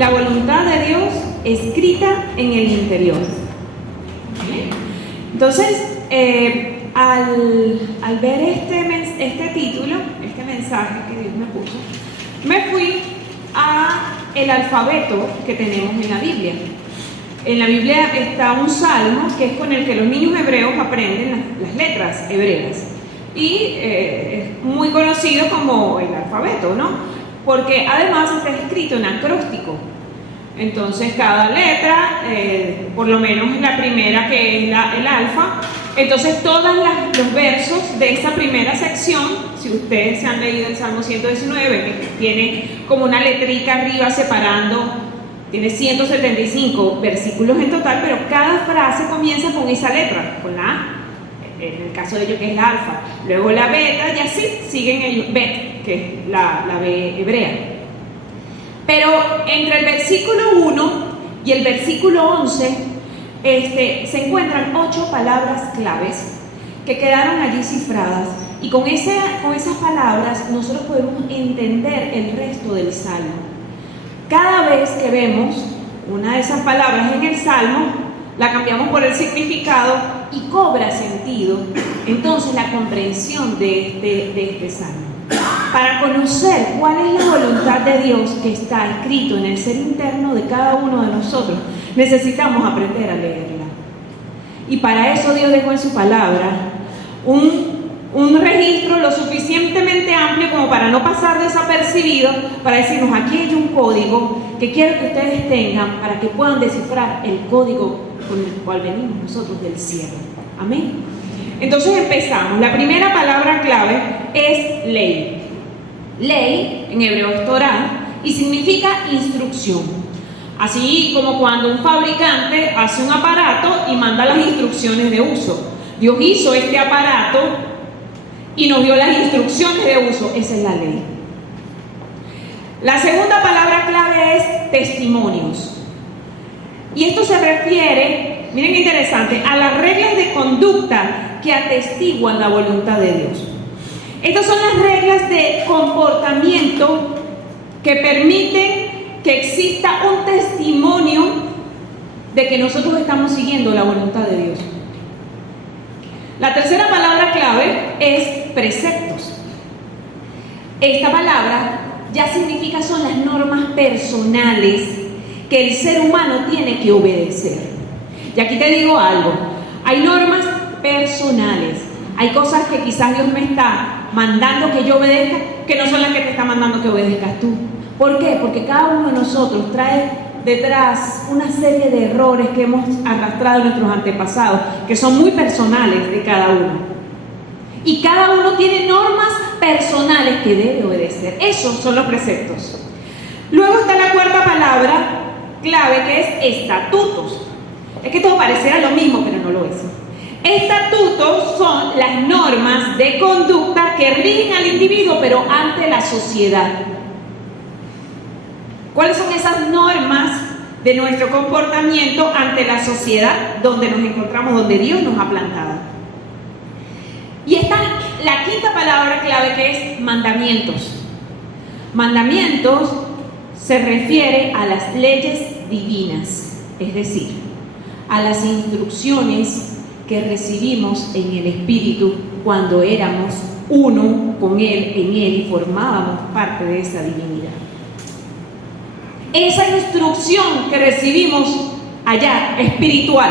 la voluntad de Dios escrita en el interior. Entonces, al ver este título, este mensaje que Dios me puso, me fui a el alfabeto que tenemos en la Biblia. En la Biblia está un salmo que es con el que los niños hebreos aprenden las letras hebreas. Y es muy conocido como el alfabeto, ¿no? Porque además está escrito en acróstico. Entonces cada letra, por lo menos la primera que es el alfa, entonces todos los versos de esa primera sección, si ustedes se han leído el Salmo 119, que tiene como una letrica arriba separando, tiene 175 versículos en total, pero cada frase comienza con esa letra, con la A, en el caso de ellos que es la alfa, luego la beta y así siguen el bet, que es la B hebrea. Pero entre el versículo 1 y el versículo 11 se encuentran 8 palabras claves que quedaron allí cifradas, y con esas palabras nosotros podemos entender el resto del Salmo. Cada vez que vemos una de esas palabras en el Salmo, la cambiamos por el significado y cobra sentido entonces la comprensión de este Salmo. Para conocer cuál es la voluntad de Dios que está escrito en el ser interno de cada uno de nosotros, necesitamos aprender a leerla. Y para eso Dios dejó en su palabra un registro lo suficientemente amplio como para no pasar desapercibido, para decirnos: aquí hay un código que quiero que ustedes tengan para que puedan descifrar el código con el cual venimos nosotros del cielo. Amén. Entonces empezamos. La primera palabra clave es ley. Ley en hebreo es Torah y significa instrucción. Así como cuando un fabricante hace un aparato y manda las instrucciones de uso. Dios hizo este aparato y nos dio las instrucciones de uso. Esa es la ley. La segunda palabra clave es testimonios. Y esto se refiere, miren qué interesante, a las reglas de conducta que atestiguan la voluntad de Dios. Estas son las reglas de comportamiento que permiten que exista un testimonio de que nosotros estamos siguiendo la voluntad de Dios. La tercera palabra clave es preceptos. Esta palabra ya significa son las normas personales que el ser humano tiene que obedecer. Y aquí te digo algo, hay normas personales, hay cosas que quizás Dios me está mandando que yo obedezca, que no son las que te está mandando que obedezcas tú. ¿Por qué? Porque cada uno de nosotros trae detrás una serie de errores que hemos arrastrado en nuestros antepasados, que son muy personales de cada uno. Y cada uno tiene normas personales que debe obedecer. Esos son los preceptos. Luego está la cuarta palabra clave, que es estatutos. Es que todo pareciera lo mismo, pero no lo es. Estatutos son las normas de conducta que rigen al individuo, pero ante la sociedad. ¿Cuáles son esas normas de nuestro comportamiento ante la sociedad donde nos encontramos, donde Dios nos ha plantado? Y está la quinta palabra clave, que es mandamientos. Mandamientos se refiere a las leyes divinas, es decir, a las instrucciones que recibimos en el Espíritu cuando éramos uno con Él, en Él, y formábamos parte de esa divinidad. Esa instrucción que recibimos allá, espiritual,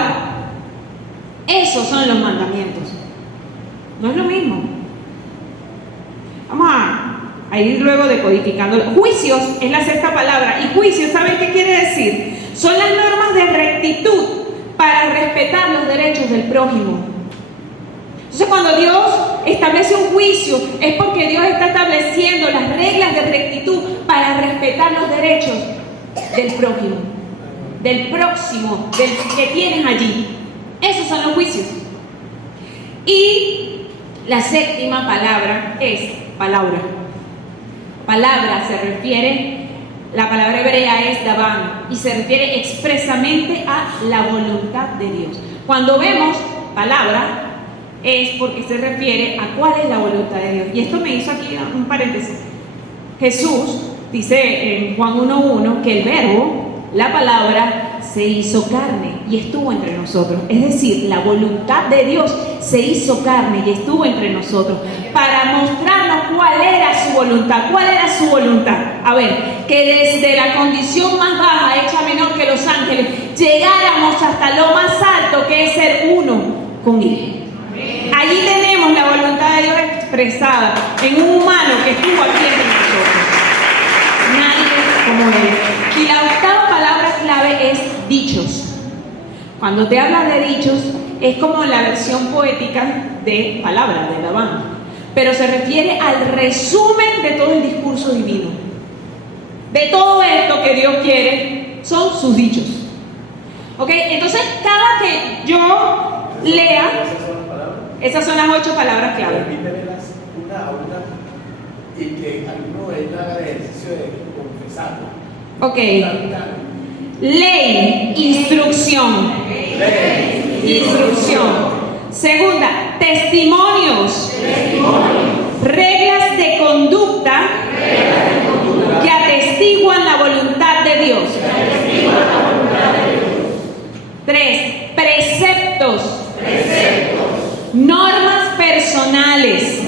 esos son los mandamientos. No es lo mismo. Vamos a ir luego decodificando. Juicios es la sexta palabra. Y juicios, ¿saben qué quiere decir? Son las normas de rectitud para respetar los derechos del prójimo. Entonces, cuando Dios establece un juicio, es porque Dios está estableciendo las reglas de rectitud para respetar los derechos del prójimo, del próximo, del que tienes allí. Esos son los juicios. Y la séptima palabra es palabra. Palabra se refiere, la palabra hebrea es daban, y se refiere expresamente a la voluntad de Dios. Cuando vemos palabra, es porque se refiere a cuál es la voluntad de Dios. Y esto me hizo aquí un paréntesis. Jesús dice en Juan 1:1 que el verbo la palabra se hizo carne y estuvo entre nosotros. Es decir, la voluntad de Dios se hizo carne y estuvo entre nosotros para mostrarnos cuál era su voluntad. ¿Cuál era su voluntad? A ver, que desde la condición más baja, hecha menor que los ángeles, llegáramos hasta lo más alto, que es ser uno con Él. Allí tenemos la voluntad de Dios expresada en un humano que estuvo aquí entre nosotros. Nadie como Él. Y la octava palabra clave es dichos. Cuando te habla de dichos, es como la versión poética de palabra, de la banda, pero se refiere al resumen de todo el discurso divino. De todo esto que Dios quiere, son sus dichos. ¿Ok? Entonces, cada que yo lea, esas son las 8 palabras clave. Repítemelas una a una y que alguno de ellos haga el ejercicio de confesarlo. Ok. Ley, instrucción. Instrucción. Segunda, testimonios. Reglas de conducta que atestiguan la voluntad de Dios. 3, preceptos. Normas personales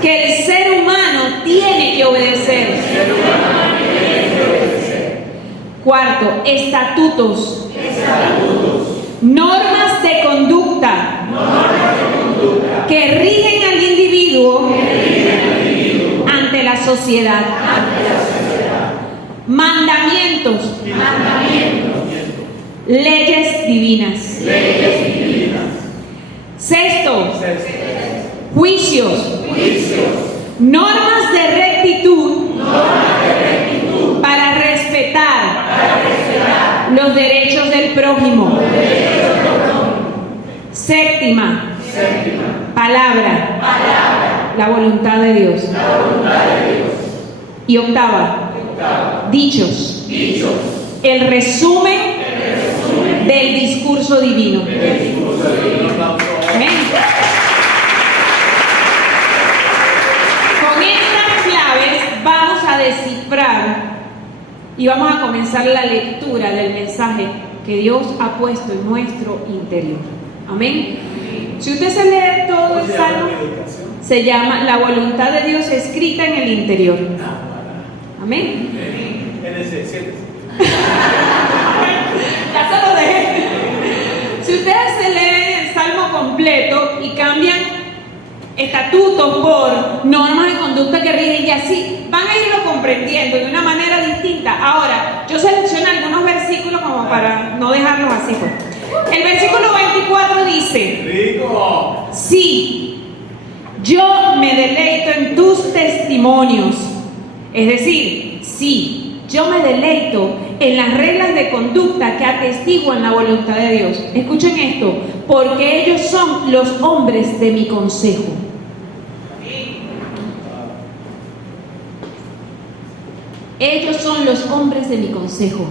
que el ser humano tiene que obedecer. Cuarto, estatutos. Normas de conducta que rigen al individuo ante la sociedad. Mandamientos. Leyes divinas. Sexto, juicios. Normas de rectitud para respetar los derechos del prójimo. Séptima, palabra, la voluntad de Dios. Y octava, dichos, el resumen del discurso divino. Amén. Con estas claves vamos a descifrar y vamos a comenzar la lectura del mensaje que Dios ha puesto en nuestro interior. Amén. Si usted se lee todo el salmo, se llama La voluntad de Dios escrita en el interior. Amén. Ya se lo dejé. Si ustedes se leen el salmo completo y cambian estatutos por normas de conducta que rigen y así, van a irlo comprendiendo de una manera distinta. Ahora, yo selecciono algunos versículos como para no dejarlos así, pues. El versículo 24 dice: sí, yo me deleito en tus testimonios. Es decir, sí, yo me deleito en las reglas de conducta que atestiguan la voluntad de Dios. Escuchen esto: porque ellos son los hombres de mi consejo. Ellos son los hombres de mi consejo.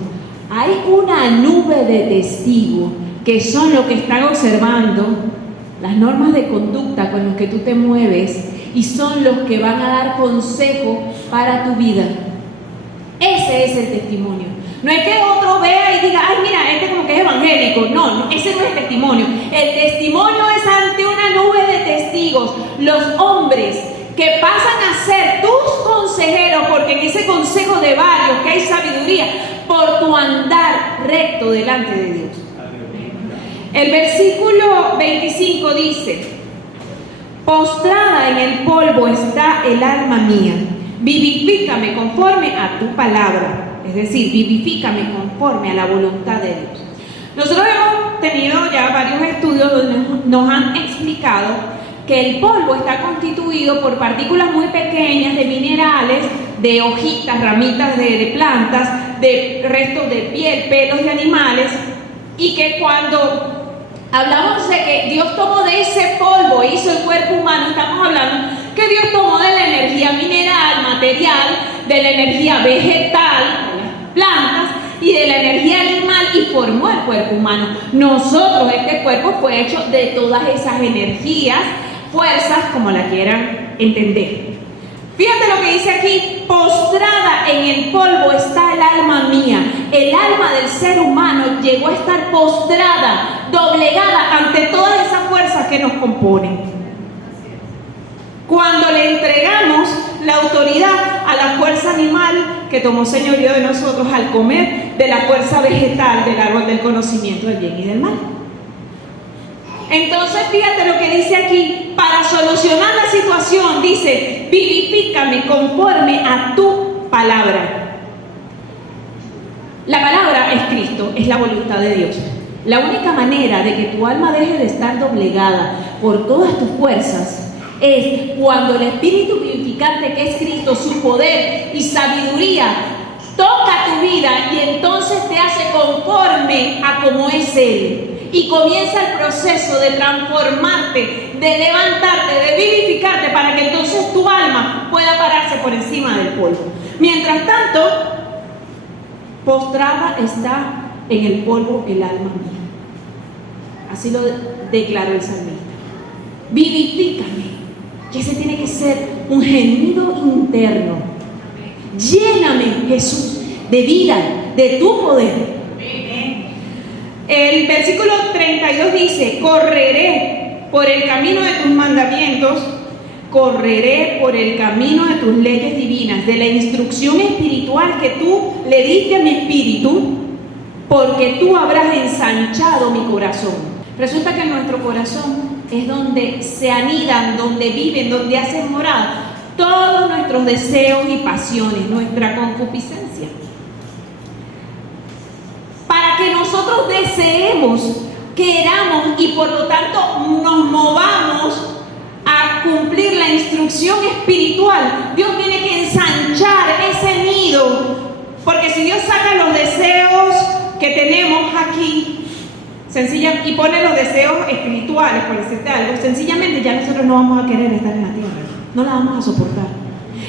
Hay una nube de testigos que son los que están observando las normas de conducta con las que tú te mueves y son los que van a dar consejo para tu vida. Ese es el testimonio. No es que otro vea y diga: ay, mira, este como que es evangélico. No, ese no es el testimonio. El testimonio es ante una nube de testigos, los hombres que pasan a ser tus consejeros, porque en ese consejo de varios que hay sabiduría, por tu andar recto delante de Dios. El versículo 25 dice: postrada en el polvo está el alma mía, vivifícame conforme a tu palabra. Es decir, vivifícame conforme a la voluntad de Dios. Nosotros hemos tenido ya varios estudios donde nos han explicado que el polvo está constituido por partículas muy pequeñas de minerales, de hojitas, ramitas de plantas, de restos de piel, pelos de animales, y que cuando hablamos de que Dios tomó de ese polvo e hizo el cuerpo humano, estamos hablando que Dios tomó de la energía mineral, material, de la energía vegetal, de las plantas, y de la energía animal, y formó el cuerpo humano. Nosotros, este cuerpo fue hecho de todas esas energías, fuerzas, como la quieran entender. Fíjate lo que dice aquí: postrada en el polvo está el alma mía. el alma del ser humano llegó a estar postrada, doblegada ante todas esas fuerzas que nos componen. Cuando le entregamos la autoridad a la fuerza animal que tomó señorío de nosotros al comer de la fuerza vegetal del árbol del conocimiento del bien y del mal. Entonces fíjate lo que dice aquí: para solucionar la situación, dice, vivifícame conforme a tu palabra. La palabra es Cristo, es la voluntad de Dios. La única manera de que tu alma deje de estar doblegada por todas tus fuerzas es cuando el Espíritu vivificante, que es Cristo, su poder y sabiduría, toca tu vida y entonces te hace conforme a como es Él. Y comienza el proceso de transformarte, de levantarte, de vivificarte, para que entonces tu alma pueda pararse por encima del polvo. Mientras tanto, postrada está en el polvo el alma mía. Así lo declaró el salmista. Vivifícame, que ese tiene que ser un gemido interno. Lléname, Jesús, de vida, de tu poder. El versículo 32 dice: correré por el camino de tus mandamientos, correré por el camino de tus leyes divinas, de la instrucción espiritual que tú le diste a mi espíritu, porque tú habrás ensanchado mi corazón. Resulta que en nuestro corazón es donde se anidan, donde viven, donde hacen morada todos nuestros deseos y pasiones, nuestra concupiscencia. Para que nosotros deseemos, queramos y por lo tanto nos movamos a cumplir la instrucción espiritual, Dios tiene que ensanchar ese nido, porque si Dios saca los deseos que tenemos aquí y pone los deseos espirituales, por decirte algo, sencillamente ya nosotros no vamos a querer estar en la tierra, no la vamos a soportar.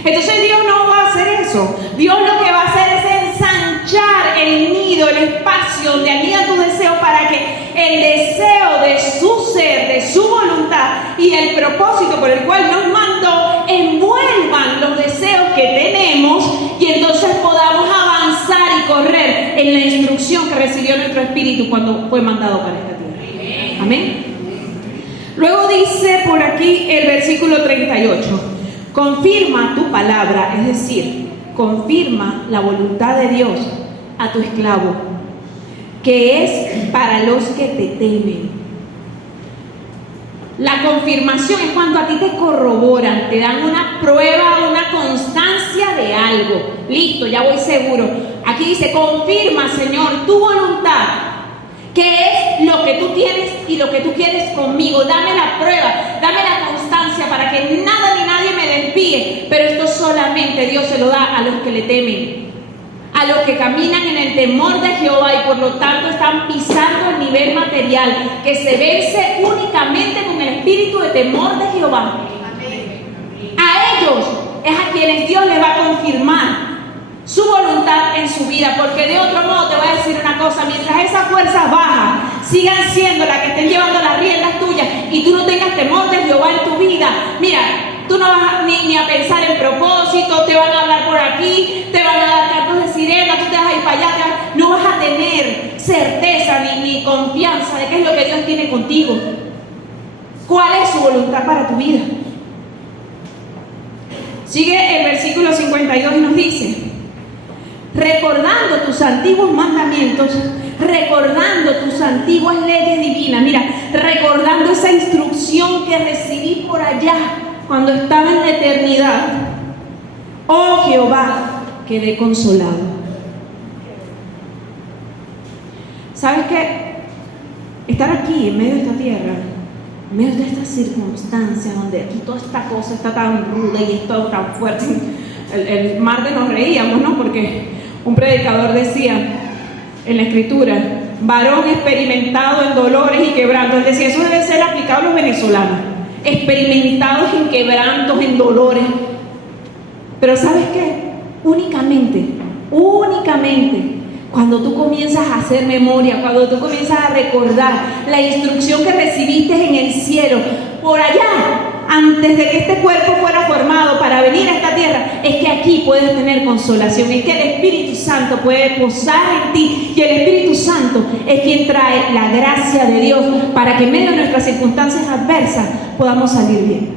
Entonces Dios no va a hacer eso. Dios lo que va a hacer es ensanchar el nido, el espacio donde anida tu deseo, para que el deseo de su ser, de su voluntad y el propósito por el cual nos mandó envuelvan los deseos que tenemos, y entonces podamos avanzar y correr en la instrucción que recibió nuestro espíritu cuando fue mandado para esta tierra. Amén. Luego dice por aquí el versículo 38: confirma tu palabra, es decir, confirma la voluntad de Dios a tu esclavo, que es para los que te temen. La confirmación es cuando a ti te corroboran, te dan una prueba, una constancia de algo. Listo, ya voy seguro. Aquí dice: confirma, Señor, tu voluntad, que es lo que tú tienes y lo que tú quieres conmigo. Dame la prueba, dame la constancia para que nada ni nadie me desvíe. Pero esto solamente Dios se lo da a los que le temen, a los que caminan en el temor de Jehová y por lo tanto están pisando el nivel material que se vence únicamente con el espíritu de temor de Jehová. A ellos es a quienes Dios les va a confirmar su voluntad en su vida, porque de otro modo te voy a decir una cosa: mientras esas fuerzas bajas sigan siendo las que estén llevando las riendas tuyas y tú no tengas temor de Jehová en tu vida, mira, tú no vas ni a pensar en propósito, te van a hablar por aquí, te van a dar cantos de sirena, tú te vas a ir para allá, no vas a tener certeza ni confianza de qué es lo que Dios tiene contigo, cuál es su voluntad para tu vida. Sigue el versículo 52 y nos dice: recordando tus antiguos mandamientos, recordando tus antiguas leyes divinas. Mira, recordando esa instrucción que recibí por allá cuando estaba en la eternidad. Oh Jehová, quedé consolado. ¿Sabes qué? Estar aquí en medio de esta tierra, en medio de estas circunstancias donde aquí toda esta cosa está tan ruda y es todo tan fuerte. El martes nos reíamos, ¿no? Porque un predicador decía en la escritura: varón experimentado en dolores y quebrantos. Él decía: eso debe ser aplicado a los venezolanos, experimentados en quebrantos, en dolores. Pero ¿sabes qué? Únicamente cuando tú comienzas a hacer memoria, cuando tú comienzas a recordar la instrucción que recibiste en el cielo, por allá, ante desde que este cuerpo fuera formado para venir a esta tierra, es que aquí puedes tener consolación, es que el Espíritu Santo puede posar en ti, y el Espíritu Santo es quien trae la gracia de Dios para que en medio de nuestras circunstancias adversas podamos salir bien.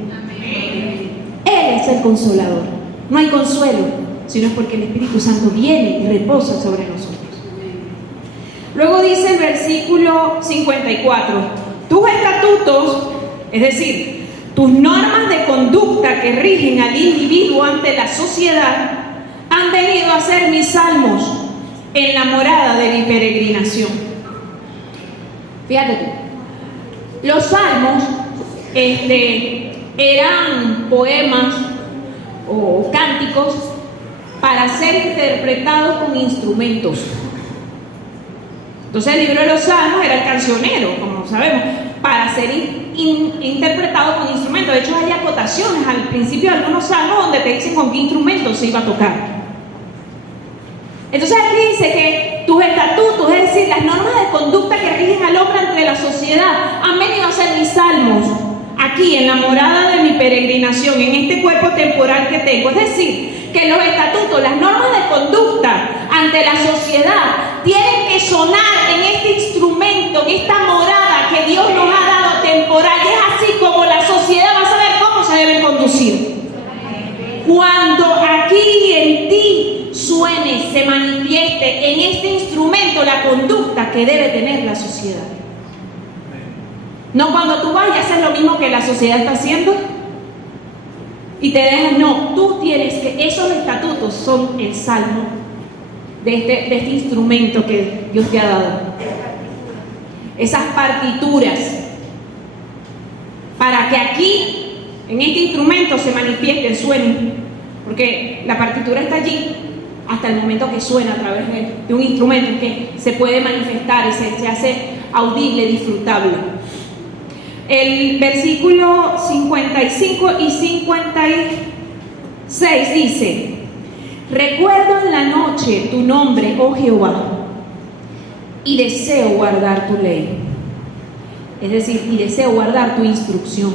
Él es el consolador. No hay consuelo, sino es porque el Espíritu Santo viene y reposa sobre nosotros. Luego dice el versículo 54, tus estatutos, es decir, tus normas de conducta que rigen al individuo ante la sociedad, han venido a ser mis salmos en la morada de mi peregrinación. Fíjate tú, los salmos eran poemas o cánticos para ser interpretados con instrumentos. Entonces el libro de los Salmos era el cancionero, como sabemos, para ser interpretado con instrumentos. De hecho hay acotaciones al principio de algunos salmos donde te dicen con qué instrumento se iba a tocar. Entonces aquí dice que tus estatutos, es decir, las normas de conducta que rigen al hombre ante la sociedad, han venido a ser mis salmos aquí en la morada de mi peregrinación, en este cuerpo temporal que tengo. Es decir, que los estatutos, las normas de conducta ante la sociedad tienen que sonar en este instrumento, en esta morada que Dios nos ha dado temporal. Y es así como la sociedad va a saber cómo se deben conducir. Cuando aquí en ti suene, se manifieste en este instrumento la conducta que debe tener la sociedad. No cuando tú vas y haces lo mismo que la sociedad está haciendo y te dejas, no, tú tienes que, esos estatutos son el salmo de este instrumento que Dios te ha dado. Esas partituras, para que aquí, en este instrumento, se manifiesten, suenen, porque la partitura está allí hasta el momento que suena a través de un instrumento que se puede manifestar y se hace audible, disfrutable. El versículo 55 y 56 dice: recuerdo en la noche tu nombre, oh Jehová, y deseo guardar tu ley. Es decir, y deseo guardar tu instrucción.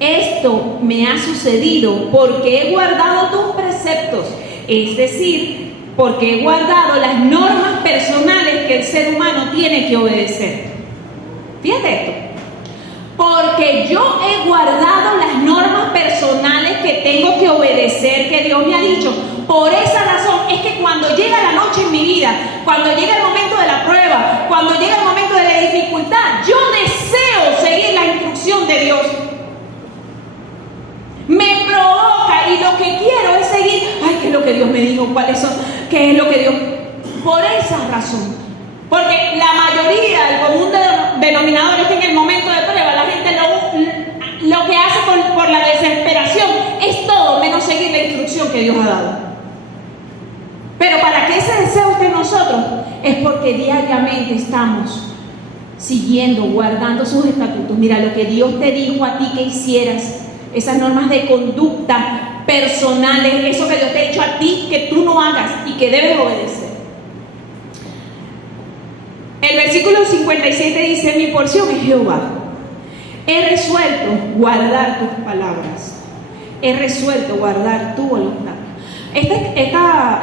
Esto me ha sucedido porque he guardado tus preceptos, es decir, porque he guardado las normas personales que el ser humano tiene que obedecer. Fíjate esto. Porque yo he guardado las normas personales que tengo que obedecer, que Dios me ha dicho. Por esa razón es que cuando llega la noche en mi vida, cuando llega el momento de la prueba, cuando llega el momento de la dificultad, yo deseo seguir la instrucción de Dios. Me provoca y lo que quiero es seguir. Ay, ¿qué es lo que Dios me dijo? ¿Cuáles son? ¿Qué es lo que Dios? Por esa razón. Porque la mayoría, el común denominador es que en el momento de prueba la gente lo que hace por la desesperación es todo menos seguir la instrucción que Dios ha dado. Pero para que ese deseo esté en nosotros es porque diariamente estamos siguiendo, guardando sus estatutos. Mira, lo que Dios te dijo a ti que hicieras, esas normas de conducta personales, eso que Dios te ha dicho a ti que tú no hagas y que debes obedecer. El versículo 57 dice: mi porción es Jehová. He resuelto guardar tus palabras. He resuelto guardar tu voluntad. Esta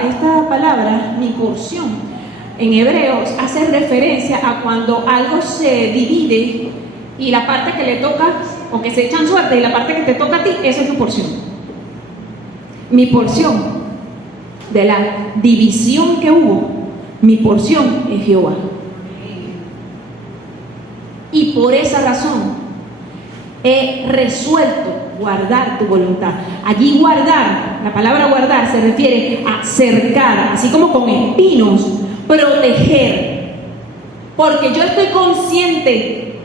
palabra, mi porción, en hebreos hace referencia a cuando algo se divide y la parte que le toca, o que se echan suerte, y la parte que te toca a ti, esa es tu porción. Mi porción, de la división que hubo, mi porción es Jehová. Y por esa razón he resuelto guardar tu voluntad. Allí guardar, la palabra guardar se refiere a cercar, así como con espinos, proteger. Porque yo estoy consciente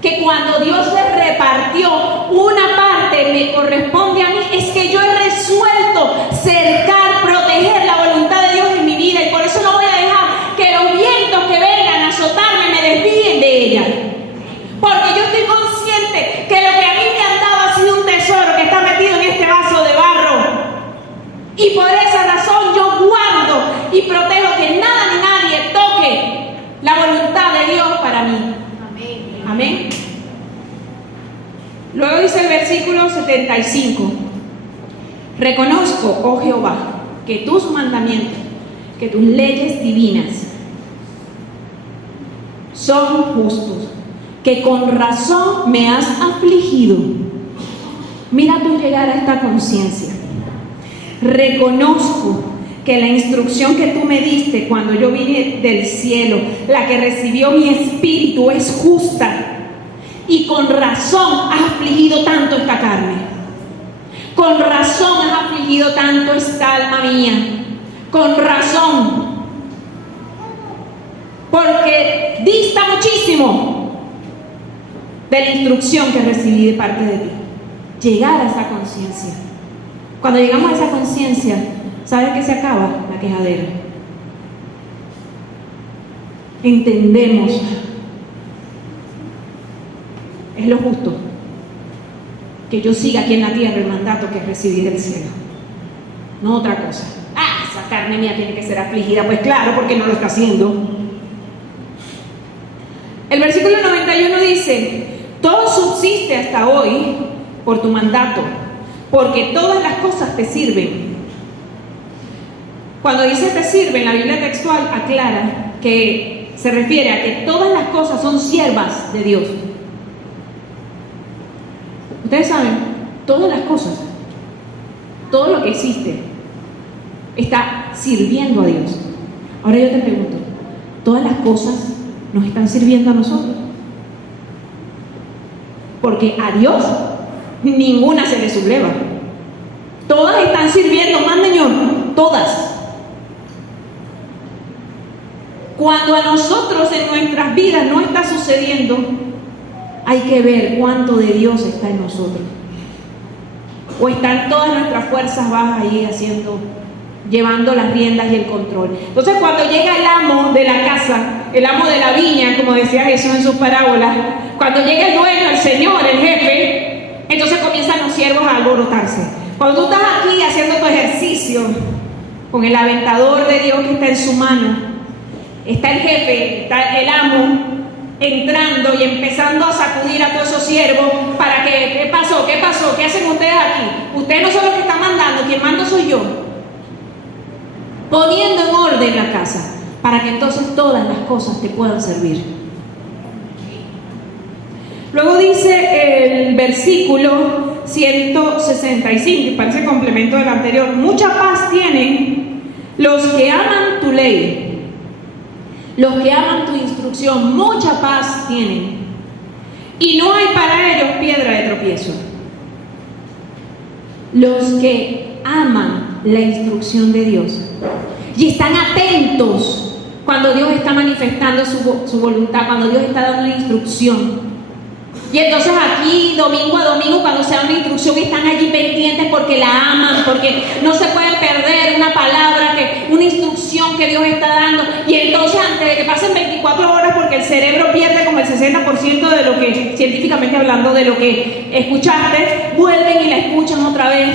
que cuando Dios le repartió una parte me corresponde a mí, es que yo he resuelto cercar, proteger la voluntad de Dios en mi vida, y por eso no voy a dejar que los vientos que vengan a azotarme me desvíen de ella. Porque yo estoy consciente que lo que a mí me han dado ha sido un tesoro que está metido en este vaso de barro, y por esa razón yo guardo y protejo que nada ni nadie toque la voluntad de Dios para mí. Amén. Luego dice el versículo versículo 75. Reconozco, oh Jehová, que tus mandamientos, que tus leyes divinas son justos, que con razón me has afligido. Mira tú llegar a esta conciencia. Reconozco que la instrucción que tú me diste cuando yo vine del cielo, la que recibió mi espíritu, es justa. Y con razón has afligido tanto esta carne. Con razón has afligido tanto esta alma mía. Con razón. Porque dista muchísimo de la instrucción que recibí de parte de ti. Llegar a esa conciencia. Cuando llegamos a esa conciencia, ¿sabes qué se acaba? La quejadera. Entendemos. Es lo justo que yo siga aquí en la tierra el mandato que recibí del cielo, no otra cosa. Esa carne mía tiene que ser afligida. Pues claro, porque no lo está haciendo. El versículo 91 dice: todo subsiste hasta hoy por tu mandato, porque todas las cosas te sirven. Cuando dice te sirven, la Biblia textual aclara que se refiere a que todas las cosas son siervas de Dios. Ustedes saben, todas las cosas, todo lo que existe, está sirviendo a Dios. Ahora yo te pregunto, ¿todas las cosas nos están sirviendo a nosotros? Porque a Dios ninguna se le subleva. Todas están sirviendo, más Señor, todas. Cuando a nosotros en nuestras vidas no está sucediendo, hay que ver cuánto de Dios está en nosotros. O están todas nuestras fuerzas bajas ahí llevando las riendas y el control. Entonces cuando llega el amo de la casa, el amo de la viña, como decía Jesús en sus parábolas, cuando llega el dueño, el Señor, el jefe, entonces comienzan los siervos a alborotarse. Cuando tú estás aquí haciendo tu ejercicio, con el aventador de Dios que está en su mano, está el jefe, está el amo, entrando y empezando a sacudir a todos esos siervos para que, ¿qué pasó? ¿Qué pasó? ¿Qué hacen ustedes aquí? Ustedes no son los que están mandando, quien mando soy yo. Poniendo en orden la casa, para que entonces todas las cosas te puedan servir. Luego dice el versículo 165, y parece complemento del anterior: mucha paz tienen los que aman tu ley. Los que aman tu instrucción, mucha paz tienen. Y no hay para ellos piedra de tropiezo. Los que aman la instrucción de Dios y están atentos cuando Dios está manifestando su voluntad, cuando Dios está dando la instrucción. Y entonces aquí, domingo a domingo, cuando se da una instrucción, están allí pendientes porque la aman, porque no se pueden perder una palabra, una instrucción que Dios está dando. Y entonces, antes de que pasen 24 horas, porque el cerebro pierde como el 60% de lo que, científicamente hablando, de lo que escuchaste, vuelven y la escuchan otra vez.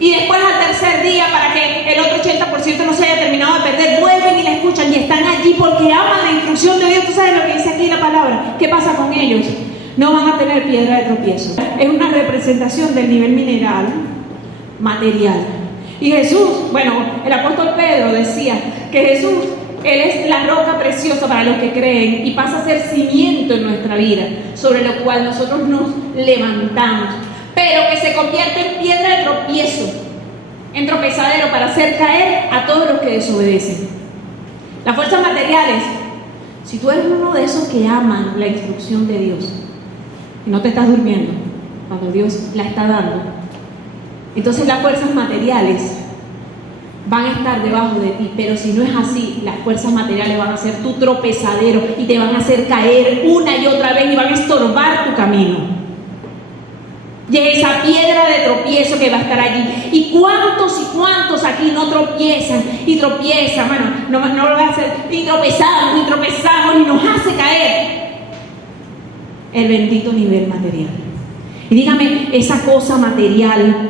Y después al tercer día, para que el otro 80% no se haya terminado de perder, vuelven y la escuchan y están allí porque aman la instrucción de Dios. ¿Tú sabes lo que dice aquí la palabra? ¿Qué pasa con ellos? No van a tener piedra de tropiezo. Es una representación del nivel mineral, material. Y Jesús, el apóstol Pedro decía que Jesús, Él es la roca preciosa para los que creen y pasa a ser cimiento en nuestra vida, sobre lo cual nosotros nos levantamos, pero que se convierte en piedra de tropiezo, en tropezadero para hacer caer a todos los que desobedecen. Las fuerzas materiales, si tú eres uno de esos que aman la instrucción de Dios, no te estás durmiendo cuando Dios la está dando, entonces las fuerzas materiales van a estar debajo de ti. Pero si no es así, las fuerzas materiales van a ser tu tropezadero y te van a hacer caer una y otra vez y van a estorbar tu camino. Y es esa piedra de tropiezo que va a estar allí. ¿Y cuántos aquí no tropiezan y tropiezan? No lo va a hacer. Y tropezamos y nos hace caer el bendito nivel material. Y dígame, esa cosa material,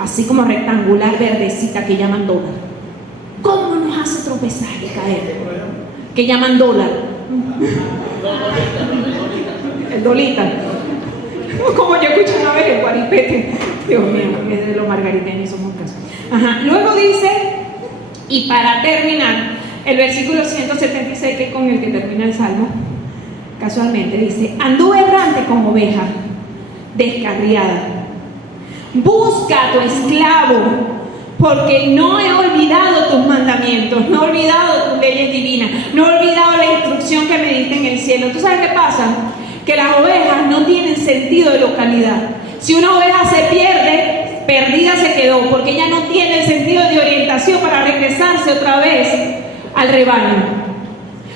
así como rectangular, verdecita, que llaman dólar, ¿cómo nos hace tropezar y caer? Que llaman dólar. El dolita. Como yo escuché una vez el guaripete. Dios mío, es de los margariteños, somos casos. Ajá. Luego dice, y para terminar, el versículo 176, que es con el que termina el Salmo, casualmente dice: anduve errante como oveja, descarriada. Busca a tu esclavo, porque no he olvidado tus mandamientos, no he olvidado tus leyes divinas, no he olvidado la instrucción que me diste en el cielo. ¿Tú sabes qué pasa? Que las ovejas no tienen sentido de localidad. Si una oveja se pierde, perdida se quedó, porque ella no tiene el sentido de orientación para regresarse otra vez al rebaño.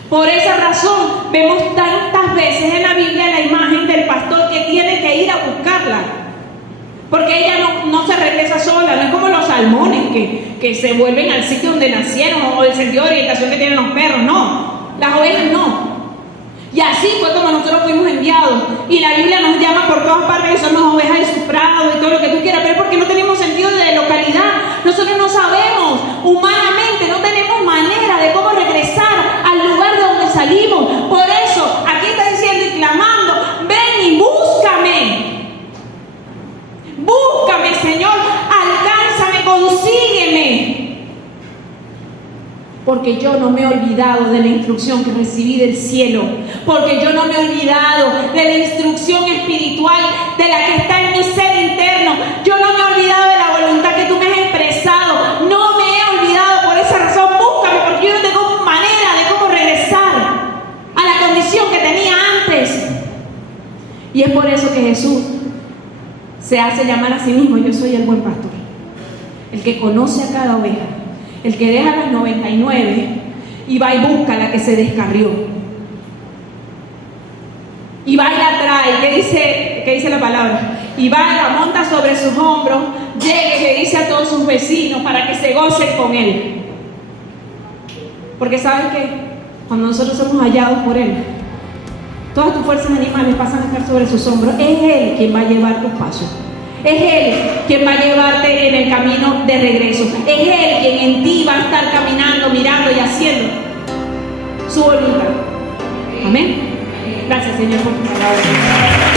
Por esa razón vemos tantas veces en la Biblia la imagen del pastor que tiene que ir a buscarla, porque ella no se regresa sola. No es como los salmones que se vuelven al sitio donde nacieron, o el sentido de orientación que tienen los perros. No, las ovejas no. Y así fue como nosotros fuimos enviados. Y la Biblia nos llama por todas partes, que somos ovejas de su prado y todo lo que tú quieras, pero es porque no tenemos sentido de localidad. Nosotros no sabemos, humanamente no tenemos manera de cómo regresar al lugar de donde salimos. Por eso aquí está diciendo y clamando: ven y búscame. Búscame, Señor, alcánzame, consígueme. Porque yo no me he olvidado de la instrucción que recibí del cielo, porque yo no me he olvidado de la instrucción espiritual de la que está en mi ser interno. Yo no me he olvidado de la voluntad que tú me has expresado. No me he olvidado. Por esa razón búscame, porque yo no tengo manera de cómo regresar a la condición que tenía antes. Y es por eso que Jesús se hace llamar a sí mismo: yo soy el buen pastor, el que conoce a cada oveja, el que deja las 99 y va y busca a la que se descarrió, y va y la trae. ¿Qué dice la palabra? Y va y la monta sobre sus hombros, llega y le dice a todos sus vecinos para que se gocen con él. Porque ¿sabes qué? Cuando nosotros somos hallados por él, todas tus fuerzas animales pasan a estar sobre sus hombros. Es él quien va a llevar tus pasos. Es él quien va a llevarte en el camino de regreso. Es él quien en ti va a estar caminando, mirando y haciendo su voluntad. Amén. Gracias, Señor, por tu palabra.